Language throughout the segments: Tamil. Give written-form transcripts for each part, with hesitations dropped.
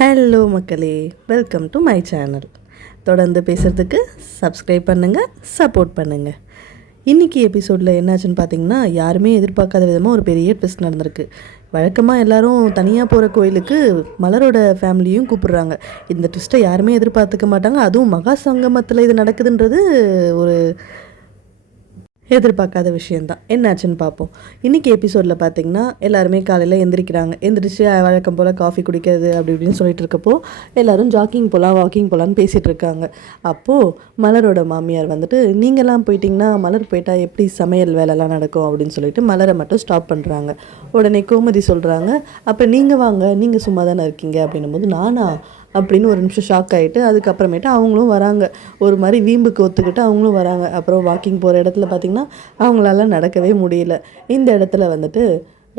ஹலோ மக்களே, வெல்கம் டு மை சேனல். தொடர்ந்து பேசுகிறதுக்கு சப்ஸ்கிரைப் பண்ணுங்கள், சப்போர்ட் பண்ணுங்கள். இன்றைக்கி எபிசோடில் என்னாச்சுன்னு பார்த்தீங்கன்னா, யாருமே எதிர்பார்க்காத விதமாக ஒரு பெரிய ட்விஸ்ட் நடந்திருக்கு. வழக்கமாக எல்லோரும் தனியாக போகிற கோயிலுக்கு மலரோட ஃபேமிலியும் கூப்பிடுறாங்க. இந்த ட்விஸ்ட்டை யாருமே எதிர்பார்த்துக்க மாட்டாங்க. அதுவும் மகா சங்கமத்தில் இது நடக்குதுன்றது ஒரு எதிர்பார்க்காத விஷயந்தான். என்னாச்சுன்னு பார்ப்போம். இன்றைக்கி எபிசோடில் பார்த்திங்கன்னா, எல்லாருமே காலையில் எந்திரிச்சு வழக்கம் போல் காஃபி குடிக்கிறது அப்படி இப்படின்னு சொல்லிட்டு இருக்கப்போ எல்லோரும் ஜாக்கிங் போகலாம், வாக்கிங் போகலான்னு பேசிகிட்டு இருக்காங்க. அப்போது மலரோட மாமியார் வந்துட்டு, நீங்கள்லாம் போயிட்டிங்கன்னா மலர் போயிட்டால் எப்படி சமையல் வேலைலாம் நடக்கும் அப்படின்னு சொல்லிட்டு மலரை மட்டும் ஸ்டாப் பண்ணுறாங்க. உடனே கோமதி சொல்கிறாங்க, அப்போ நீங்கள் வாங்க, நீங்கள் சும்மா தானே இருக்கீங்க அப்படின்னும் போது, நானா அப்படின்னு ஒரு நிமிஷம் ஷாக் ஆகிட்டு அதுக்கப்புறமேட்டு அவங்களும் வராங்க. ஒரு மாதிரி வீம்புக்கு ஒத்துக்கிட்டு அவங்களும் வராங்க. அப்புறம் வாக்கிங் போகிற இடத்துல பார்த்திங்கன்னா அவங்களால நடக்கவே முடியல. இந்த இடத்துல வந்துட்டு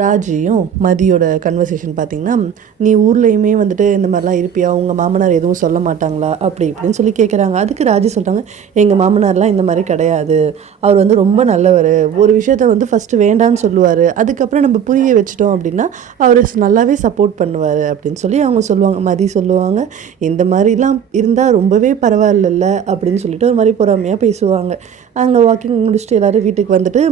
ராஜியும் மதியோட கன்வர்சேஷன் பார்த்திங்கன்னா, நீ ஊர்லேயுமே வந்துட்டு இந்த மாதிரிலாம் இருப்பியா, உங்கள் மாமனார் எதுவும் சொல்ல மாட்டாங்களா அப்படி இப்படின்னு சொல்லி கேட்குறாங்க. அதுக்கு ராஜி சொல்கிறாங்க, எங்கள் மாமனார்லாம் இந்த மாதிரி கிடையாது, அவர் வந்து ரொம்ப நல்லவர், ஒரு விஷயத்த வந்து ஃபஸ்ட்டு வேண்டான்னு சொல்லுவார், அதுக்கப்புறம் நம்ம புரிய வச்சிட்டோம் அப்படின்னா அவர் நல்லாவே சப்போர்ட் பண்ணுவார் அப்படின்னு சொல்லி அவங்க சொல்லுவாங்க. மதி சொல்லுவாங்க, இந்த மாதிரிலாம் இருந்தால் ரொம்பவே பரவாயில்ல அப்படின்னு சொல்லிட்டு ஒரு மாதிரி பொறாமையாக பேசுவாங்க. அங்கே வாக்கிங் முடிச்சுட்டு எல்லோரும் வீட்டுக்கு வந்துட்டு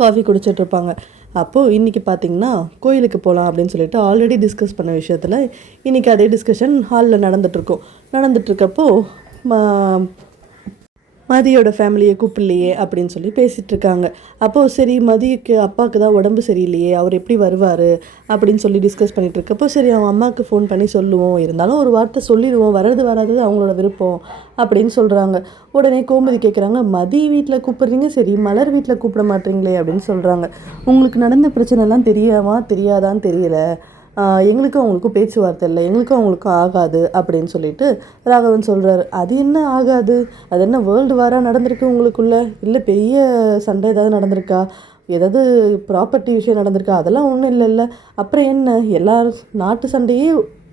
காஃபி குடிச்சிட்ருப்பாங்க. அப்போது இன்றைக்கி பார்த்திங்கன்னா கோயிலுக்கு போகலாம் அப்படின்னு சொல்லிட்டு ஆல்ரெடி டிஸ்கஸ் பண்ண விஷயத்தில் இன்றைக்கி அதே டிஸ்கஷன் ஹாலில் நடந்துகிட்ருக்கப்போ மதியோட ஃபேமிலியை கூப்பிடலையே அப்படின்னு சொல்லி பேசிகிட்டு இருக்காங்க. அப்போது சரி, மதிக்கு அப்பாவுக்கு தான் உடம்பு சரியில்லையே, அவர் எப்படி வருவார் அப்படின்னு சொல்லி டிஸ்கஸ் பண்ணிகிட்டு இருக்கப்போ, சரி அவன் அம்மாவுக்கு ஃபோன் பண்ணி சொல்லுவோம், இருந்தாலும் ஒரு வார்த்தை சொல்லிடுவோம், வராதது அவங்களோட விருப்பம் அப்படின்னு சொல்கிறாங்க. உடனே கோமதி கேட்குறாங்க, மதி வீட்டில் கூப்பிட்றீங்க, சரி மலர் வீட்டில் கூப்பிட மாட்டீங்களே அப்படின்னு சொல்கிறாங்க. உங்களுக்கு நடந்த பிரச்சனைலாம் தெரியாதான்னு தெரியல, எங்களுக்கும் அவங்களுக்கும் பேச்சுவார்த்தை இல்லை, எங்களுக்கும் அவங்களுக்கும் ஆகாது அப்படின்னு சொல்லிட்டு ராகவன் சொல்கிறாரு. அது என்ன ஆகாது, அது என்ன வேர்ல்டு வாராக நடந்திருக்கு உங்களுக்குள்ள, இல்லை பெரிய சண்டை ஏதாவது நடந்திருக்கா, ஏதாவது ப்ராப்பர்ட்டி விஷயம் நடந்திருக்கா, அதெல்லாம் ஒன்றும் இல்லைல்ல, அப்புறம் என்ன, எல்லா நாட்டு சண்டையே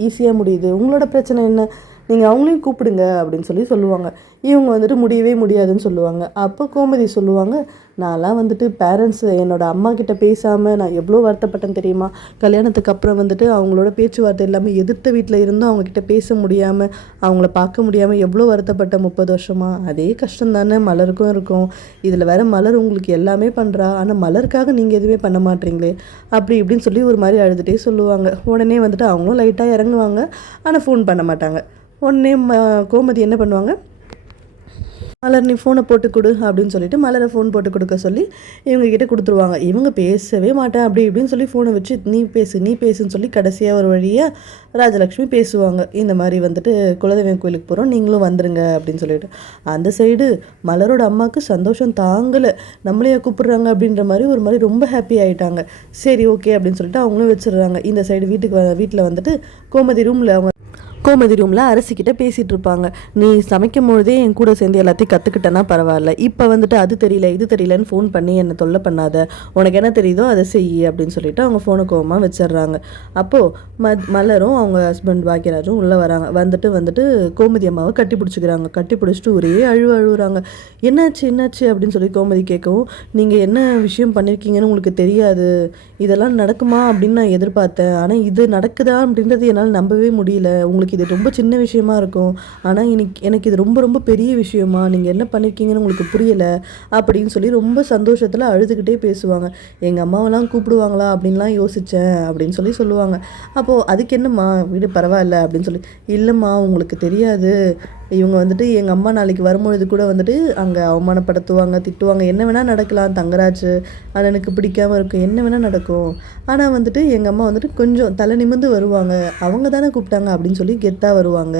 ஈஸியாக முடியுது, உங்களோட பிரச்சனை என்ன, நீங்கள் அவங்களையும் கூப்பிடுங்க அப்படின்னு சொல்லுவாங்க. இவங்க வந்துட்டு முடியவே முடியாதுன்னு சொல்லுவாங்க. அப்போ கோமதி சொல்லுவாங்க, நான்லாம் வந்துட்டு பேரண்ட்ஸ் என்னோடய அம்மா கிட்ட பேசாமல் நான் எவ்வளோ வருத்தப்பட்டேன்னு தெரியுமா, கல்யாணத்துக்கு அப்புறம் வந்துட்டு அவங்களோட பேச்சுவார்த்தை இல்லாமல் எதிர்த்த வீட்டில் இருந்தும் அவங்கக்கிட்ட பேச முடியாமல் அவங்கள பார்க்க முடியாமல் எவ்வளோ வருத்தப்பட்ட 30 வருஷமாக. அதே கஷ்டம் தானே மலருக்கும் இருக்கும். இதில் வேறு மலர் உங்களுக்கு எல்லாமே பண்ணுறா, ஆனால் மலருக்காக நீங்கள் எதுவுமே பண்ண மாட்டீங்களே அப்படி இப்படின்னு சொல்லி ஒரு மாதிரி அழுதுகிட்டே சொல்லுவாங்க. உடனே வந்துட்டு அவங்களும் லைட்டாக இறங்குவாங்க, ஆனால் ஃபோன் பண்ண மாட்டாங்க. உடனே கோமதி என்ன பண்ணுவாங்க, மலர் நீ ஃபோனை போட்டு கொடு அப்படின்னு சொல்லிட்டு மலரை ஃபோன் போட்டு கொடுக்க சொல்லி இவங்ககிட்ட கொடுத்துருவாங்க. இவங்க பேசவே மாட்டேன் அப்படி இப்படின்னு சொல்லி ஃபோனை வச்சு நீ பேசுன்னு சொல்லி கடைசியாக ஒரு வழியாக ராஜலக்ஷ்மி பேசுவாங்க. இந்த மாதிரி வந்துட்டு குலதெய்வம் கோயிலுக்கு போகிறோம், நீங்களும் வந்துருங்க அப்படின்னு சொல்லிட்டு. அந்த சைடு மலரோட அம்மாவுக்கு சந்தோஷம் தாங்கலை, நம்மளையா கூப்பிட்றாங்க அப்படின்ற மாதிரி ஒரு மாதிரி ரொம்ப ஹாப்பி ஆகிட்டாங்க. சரி ஓகே அப்படின்னு சொல்லிட்டு அவங்களும் வச்சிடுறாங்க. இந்த சைடு வீட்டில் வந்துட்டு கோமதி ரூமில் அரசிக்கிட்ட பேசிகிட்டு இருப்பாங்க. நீ சமைக்கும் பொழுதே என் கூட சேர்ந்து எல்லாத்தையும் கற்றுக்கிட்டேன்னா பரவாயில்ல, இப்போ வந்துட்டு அது தெரியல இது தெரியலன்னு ஃபோன் பண்ணி என்னை தொல்லை பண்ணாத, உனக்கு என்ன தெரியுதோ அதை செய் அப்படின்னு சொல்லிட்டு அவங்க ஃபோனை கோவமாக வச்சிடுறாங்க. அப்போது மலரும் அவங்க ஹஸ்பண்ட் பாக்கியராஜும் உள்ளே வராங்க. வந்துட்டு கோமதி அம்மாவை கட்டி பிடிச்சிட்டு ஒரே அழுவுறாங்க. என்னாச்சு அப்படின்னு சொல்லி கோமதி கேட்கவும், நீங்கள் என்ன விஷயம் பண்ணியிருக்கீங்கன்னு உங்களுக்கு தெரியாது, இதெல்லாம் நடக்குமா அப்படின்னு நான் எதிர்பார்த்தேன், ஆனால் இது நடக்குதா அப்படின்றது என்னால் நம்பவே முடியல, உங்களுக்கு இது ரொம்ப சின்ன விஷயமா இருக்கும், ஆனால் எனக்கு இது ரொம்ப ரொம்ப பெரிய விஷயமா, நீங்கள் என்ன பண்ணியிருக்கீங்கன்னு உங்களுக்கு புரியலை அப்படின்னு சொல்லி ரொம்ப சந்தோஷத்தில் அழுதுகிட்டே பேசுவாங்க. எங்கள் அம்மாவெல்லாம் கூப்பிடுவாங்களா அப்படின்லாம் யோசித்தேன் அப்படின்னு சொல்லுவாங்க. அப்போது அதுக்கு என்னம்மா வீடு பரவாயில்ல அப்படின்னு சொல்லி, இல்லைம்மா உங்களுக்கு தெரியாது, இவங்க வந்துட்டு எங்கள் அம்மா நாளைக்கு வரும்பொழுது கூட வந்துட்டு அங்கே அவமானப்படுத்துவாங்க, திட்டுவாங்க, என்ன வேணால் நடக்கலாம், தங்கராஜ் அண்ணனுக்கு பிடிக்காமல் இருக்கும், என்ன வேணால் நடக்கும், ஆனால் வந்துட்டு எங்கள் அம்மா வந்துட்டு கொஞ்சம் தலை நிமிர்ந்து வருவாங்க, அவங்க தானே கூப்பிட்டாங்க அப்படின்னு சொல்லி கெத்தாக வருவாங்க,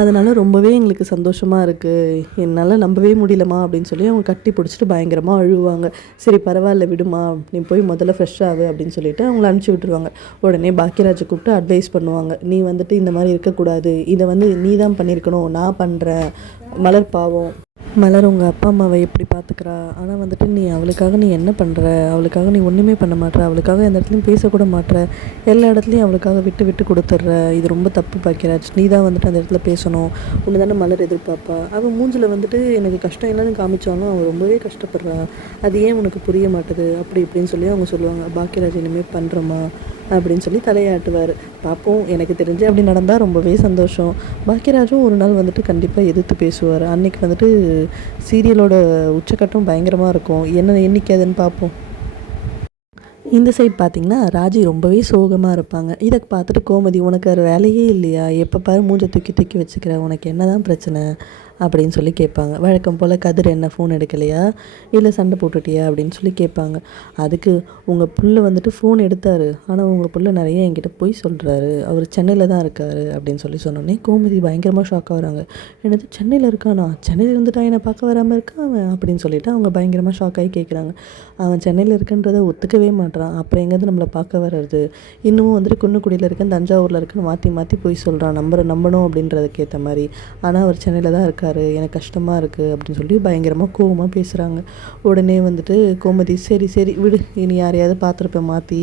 அதனால் ரொம்பவே எங்களுக்கு சந்தோஷமாக இருக்குது, என்னால் நம்பவே முடியலம்மா அப்படின்னு சொல்லி அவங்க கட்டி பிடிச்சிட்டு பயங்கரமாக அழுவாங்க. சரி பரவாயில்ல விடுமா, நீ போய் முதல்ல ஃப்ரெஷ் ஆகு அப்படின்னு சொல்லிட்டு அவங்கள அனுப்பிச்சி விட்டுருவாங்க. உடனே பாக்கியராஜை கூப்பிட்டு அட்வைஸ் பண்ணுவாங்க, நீ வந்துட்டு இந்த மாதிரி இருக்கக்கூடாது, இதை வந்து நீ தான் பண்ணியிருக்கணும், நான் பண்ணுறேன், மலர் பாவம், மலர் உங்கள் அப்பா அம்மாவை எப்படி பார்த்துக்கிறா, ஆனால் வந்துட்டு நீ அவளுக்காக நீ என்ன பண்ணுற, அவளுக்காக நீ ஒன்றுமே பண்ண மாட்டேற, அவளுக்காக எந்த இடத்துலையும் பேசக்கூட மாட்டேற, எல்லா இடத்துலையும் அவளுக்காக விட்டு கொடுத்துட்ற, இது ரொம்ப தப்பு பாக்கியராஜ், நீ தான் வந்துட்டு அந்த இடத்துல பேசணும், ஒன்று தானே மலர் எதிர்பார்ப்பா, அவன் மூஞ்சில் வந்துட்டு எனக்கு கஷ்டம் என்னன்னு காமிச்சாலும் அவன் ரொம்பவே கஷ்டப்படுறா, அது ஏன் உனக்கு புரிய மாட்டுது அப்படி இப்படின்னு சொல்லி அவங்க சொல்லுவாங்க. பாக்கியராஜ் இனிமேல் பண்ணுறம்மா அப்படின்னு சொல்லி தலையாட்டுவார். பார்ப்போம், எனக்கு தெரிஞ்சு அப்படி நடந்தால் ரொம்பவே சந்தோஷம். பாக்கியராஜும் ஒரு நாள் வந்துட்டு கண்டிப்பாக எதிர்த்து பேசுவார். அன்றைக்கி வந்துட்டு சீரியலோட உச்சக்கட்டம் பயங்கரமாக இருக்கும். என்ன எண்ணிக்கை அதுன்னு பார்ப்போம். இந்த சைட் பார்த்திங்கன்னா ராஜி ரொம்பவே சோகமாக இருப்பாங்க. இதை பார்த்துட்டு கோமதி, உனக்கு வேறு வேலையே இல்லையா, எப்போ பாரு மூஞ்சை தூக்கி தூக்கி வச்சுக்கிற, உனக்கு என்ன தான் பிரச்சனை அப்படின்னு சொல்லி கேட்பாங்க. வழக்கம் போல் கதிர் என்ன ஃபோன் எடுக்கலையா, இல்லை சண்டை போட்டுட்டியா அப்படின்னு சொல்லி கேட்பாங்க. அதுக்கு உங்கள் புள்ள வந்துட்டு ஃபோன் எடுத்தார், ஆனால் உங்கள் புள்ள நிறைய என்கிட்ட போய் சொல்கிறாரு, அவர் சென்னையில் தான் இருக்கார் அப்படின்னு சொல்லி சொன்னோன்னே கோமதி பயங்கரமாக ஷாக் ஆகுறாங்க. என்னது சென்னையில் இருக்கானா, சென்னையில் இருந்துட்டா என்னை பார்க்க வராமல் இருக்கான் அவன் அப்படின்னு சொல்லிட்டு அவங்க பயங்கரமாக ஷாக் ஆகி கேட்குறாங்க. அவன் சென்னையில் இருக்குன்றதை ஒத்துக்கவே மாட்டான், அப்புறம் எங்கேருந்து நம்மளை பார்க்க வர்றது, இன்னமும் வந்துட்டு குன்னக்குடியில் இருக்கேன் தஞ்சாவூரில் இருக்குன்னு மாற்றி மாற்றி போய் சொல்கிறான், நம்பணும் அப்படின்றதுக்கு ஏற்ற மாதிரி. ஆனால் அவர் சென்னையில் தான் இருக்கார், எனக்கு கஷ்டமாக இருக்குது அப்படின்னு சொல்லி பயங்கரமாக கோவமாக பேசுகிறாங்க. உடனே வந்துட்டு கோமதி, சரி சரி விடு, இனி யாரையாவது பார்த்துருப்பேன் மாற்றி,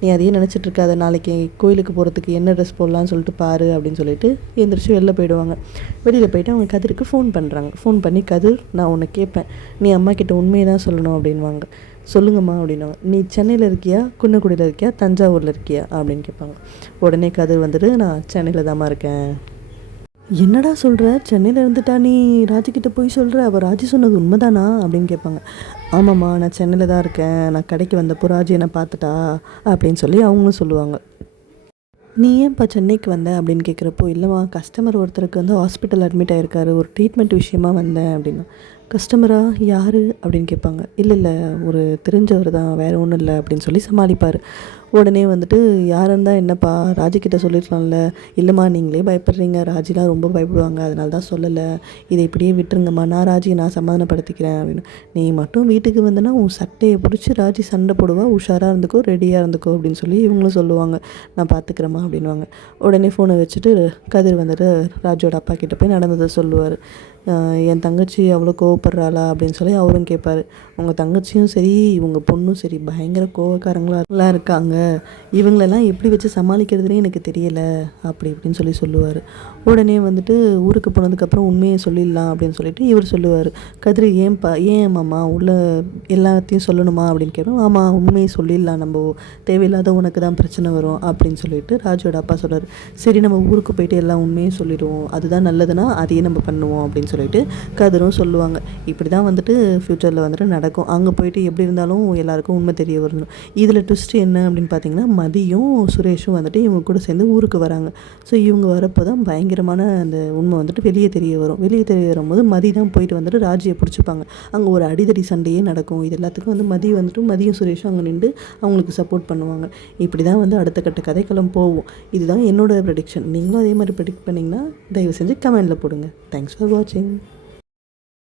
நீ அதையே நினச்சிட்டு இருக்காத, நாளைக்கு கோயிலுக்கு போகிறதுக்கு என்ன ட்ரெஸ் போடலான்னு சொல்லிட்டு பாரு அப்படின்னு சொல்லிட்டு எந்திரிச்சு வெளில போயிடுவாங்க. வெளியில் போயிட்டு அவங்க கதிருக்கு ஃபோன் பண்ணுறாங்க. ஃபோன் பண்ணி, கதிர் நான் உன்னை கேட்பேன், நீ அம்மா கிட்ட உண்மையை தான் சொல்லணும் அப்படின்வாங்க. சொல்லுங்கம்மா அப்படின்வாங்க. நீ சென்னையில் இருக்கியா, குன்னக்குடியில் இருக்கியா, தஞ்சாவூரில் இருக்கியா அப்படின்னு கேட்பாங்க. உடனே கதிர் வந்துட்டு, நான் சென்னையில் தாம்மா இருக்கேன். என்னடா சொல்கிற, சென்னையில் இருந்துட்டா நீ ராஜிக்கிட்ட போய் சொல்கிற, அவள் ராஜி சொன்னது உண்மைதானா அப்படின்னு கேட்பாங்க. ஆமாம்மா, நான் சென்னையில் தான் இருக்கேன், நான் கடைக்கு வந்தப்போ ராஜி என்னை பார்த்துட்டா அப்படின்னு சொல்லி அவங்களும் சொல்லுவாங்க. நீ ஏன்ப்பா சென்னைக்கு வந்த அப்படின்னு கேட்குறப்போ, இல்லைம்மா கஸ்டமர் ஒருத்தருக்கு வந்து ஹாஸ்பிட்டல் அட்மிட் ஆகிருக்காரு, ஒரு ட்ரீட்மெண்ட் விஷயமா வந்தேன் அப்படின்னா. கஸ்டமரா, யார் அப்படின்னு கேட்பாங்க. இல்லை ஒரு தெரிஞ்சவர் தான், வேறு ஒன்றும் இல்லை அப்படின்னு சொல்லி சமாளிப்பார். உடனே வந்துட்டு, யாராக இருந்தால் என்னப்பா, ராஜிக்கிட்ட சொல்லியிருக்கலாம்ல. இல்லைம்மா நீங்களே பயப்படுறீங்க, ராஜிலாம் ரொம்ப பயப்படுவாங்க, அதனால தான் சொல்லலை, இதை இப்படியே விட்டுருங்கம்மா, நான் ராஜியை நான் சமாதானப்படுத்திக்கிறேன் அப்படின்னு. நீ மட்டும் வீட்டுக்கு வந்தனா உன் சட்டையை பிடிச்சி ராஜி சண்டை போடுவா, உஷாராக இருந்துக்கோ, ரெடியாக இருந்துக்கோ அப்படின்னு சொல்லி இவங்களும் சொல்லுவாங்க. நான் பார்த்துக்கிறேம்மா அப்படின்வாங்க. உடனே ஃபோனை வச்சுட்டு கதிர் வந்துட்டு ராஜோட அப்பா கிட்டே போய் நடந்ததை சொல்லுவார். என் தங்கச்சி அவ்வளோ கோவப்படுறாளா அப்படின்னு சொல்லி அவரும் கேட்பார். உங்கள் தங்கச்சியும் சரி உங்கள் பொண்ணும் சரி பயங்கர கோவக்காரங்களாக இருக்காங்க, இவங்களெல்லாம் எப்படி வச்சு சமாளிக்கிறதுனே எனக்கு தெரியலை அப்படி இப்படின்னு சொல்லி சொல்லுவார். உடனே வந்துட்டு ஊருக்கு போனதுக்கப்புறம் உண்மையை சொல்லிடலாம் அப்படின்னு சொல்லிட்டு இவர் சொல்லுவார். கதிரி, ஏன் மாமா உள்ள எல்லாத்தையும் சொல்லணுமா அப்படின்னு கேட்போம். ஆமாம், உண்மையை சொல்லிடலாம், நம்ம தேவையில்லாத உனக்கு தான் பிரச்சனை வரும் அப்படின்னு சொல்லிட்டு ராஜோட அப்பா சொல்கிறார். சரி நம்ம ஊருக்கு போயிட்டு எல்லாம் உண்மையும் சொல்லிடுவோம், அதுதான் நல்லதுன்னா அதையே நம்ம பண்ணுவோம் அப்படின்னு சொல்லிட்டு கதிரும் சொல்லுவாங்க. இப்படி தான் வந்துட்டு ஃப்யூச்சரில் வந்துட்டு நடக்கும். அங்கே போயிட்டு எப்படி இருந்தாலும் எல்லாருக்கும் உண்மை தெரிய வரணும். இதில் ட்விஸ்ட் என்ன அப்படின்னு பார்த்தீங்கன்னா, மதியும் சுரேஷும் வந்துட்டு இவங்க கூட சேர்ந்து ஊருக்கு வராங்க. ஸோ இவங்க வரப்போ தான் பயங்கரமான அந்த உண்மை வந்துட்டு வெளியே தெரிய வரும். வெளியே தெரிய வரும்போது மதி தான் போயிட்டு வந்துட்டு ராஜியை பிடிச்சிப்பாங்க. அங்கே ஒரு அடிதடி சண்டையே நடக்கும். இது எல்லாத்துக்கும் வந்து மதியும் சுரேஷும் அங்கே நின்று அவங்களுக்கு சப்போர்ட் பண்ணுவாங்க. இப்படி தான் வந்து அடுத்த கட்ட கதைக்களம் போகும். இதுதான் என்னோட ப்ரெடிக்ஷன். நீங்களும் அதே மாதிரி ப்ரெடிக்ட் பண்ணிங்கன்னா தயவு செஞ்சு கமெண்டில் போடுங்க. தேங்க்ஸ் ஃபார் வாட்சிங்.